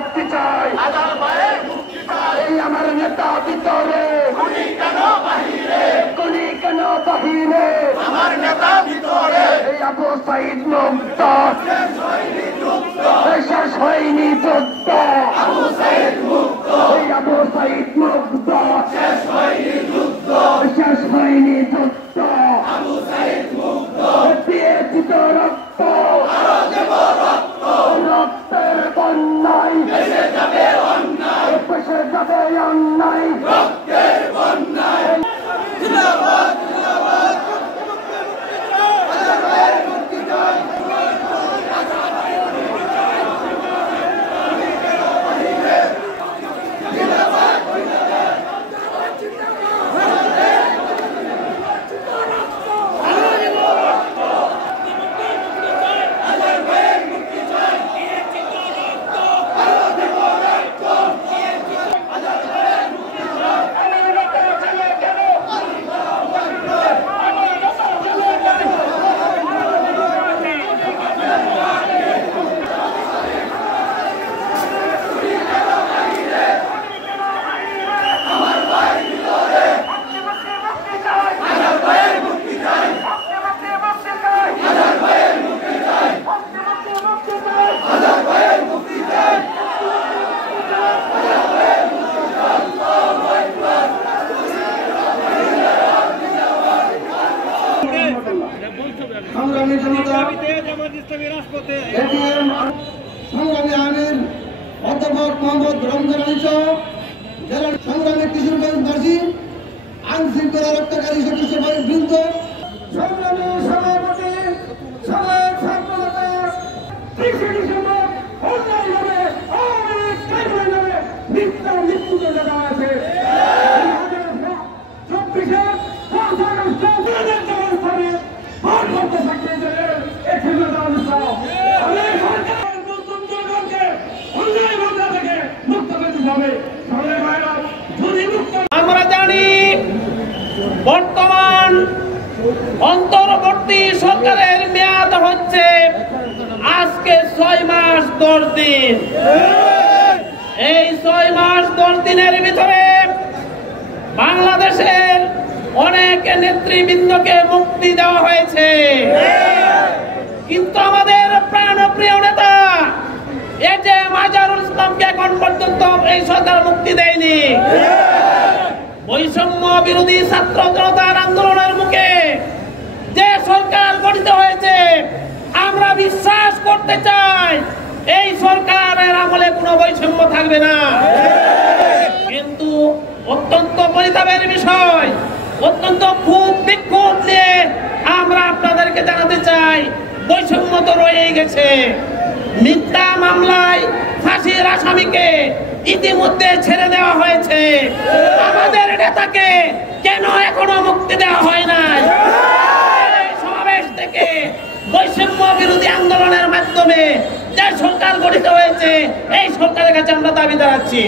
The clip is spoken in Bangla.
মুক্তি চাই, এই আমার নেতা ভিতরে, গুলি কেন বাহিরে, আমার নেতা ভিতরে, এই আবু সাইদ মুক্ত, শেষ হয়নি যুদ্ধ, আবু সাইদ মুক্ত, এই আবু সাইদ মুক্ত, শেষ হয়নি যুদ্ধ, আবু সাইদ মুক্ত, দিয়েছি তো রক্ত, আরো দেব রক্ত, রক্তের বন্যায় ভেসে যাবে অন্যায়, রক্তের বন্যায়। জিন্দাবাদ জিন্দাবাদ, সংগ্রামী জনতা, সংগ্রামী আমির অধ্যাপক মোহাম্মদ রমজান আলী সহ জেলার সংগ্রামী কিশোরগঞ্জবাসী, আইন শৃঙ্খলা রক্ষাকারী সদস্য বৃন্দ, সংগ্রামী সভাপতি, সমাজ ছাত্রনেতা, 30 ডিসেম্বর অন্যায়ভাবে আওয়ামী লীগ কেন্দ্রের নামে মৃত্যুকে দেখা আছে। 2024-এ 5 আগস্ট আমরা জানি বর্তমান অন্তর্বর্তী সরকারের মেয়াদ হচ্ছে আজকে 6 মাস 10 দিন। এই 6 মাস 10 দিনের ভিতরে বাংলাদেশের অনেক নেতৃবৃন্দকে মুক্তি দেওয়া হয়েছে, কিন্তু আমাদের প্রাণপ্রিয় নেতা এটিএম আজহারুল ইসলামকে এখন পর্যন্ত এই সরকার মুক্তি দেয়নি। বৈষম্য বিরোধী ছাত্র জনতার আন্দোলনের মুখে যে সরকার গঠিত হয়েছে, আমরা বিশ্বাস করতে চাই এই সরকারের আমলে কোনো বৈষম্য থাকবে না। কিন্তু অত্যন্ত পরিতাপের বিষয়, অত্যন্ত খুব বিক্ষোভ নিয়ে আমরা আপনাদেরকে জানাতে চাই, বৈষম্য তো রয়েই গেছে। মিথ্যা মামলায় ফাঁসির আসামিকে ইতিমধ্যে ছেড়ে দেওয়া হয়েছে, আমাদের নেতাকে কেন এখনো মুক্তি দেওয়া হয় নাই? এই সমাবেশ থেকে বৈষম্য বিরোধী আন্দোলনের মাধ্যমে যে সরকার গঠিত হয়েছে, এই সরকারের কাছে আমরা দাবি জানাচ্ছি।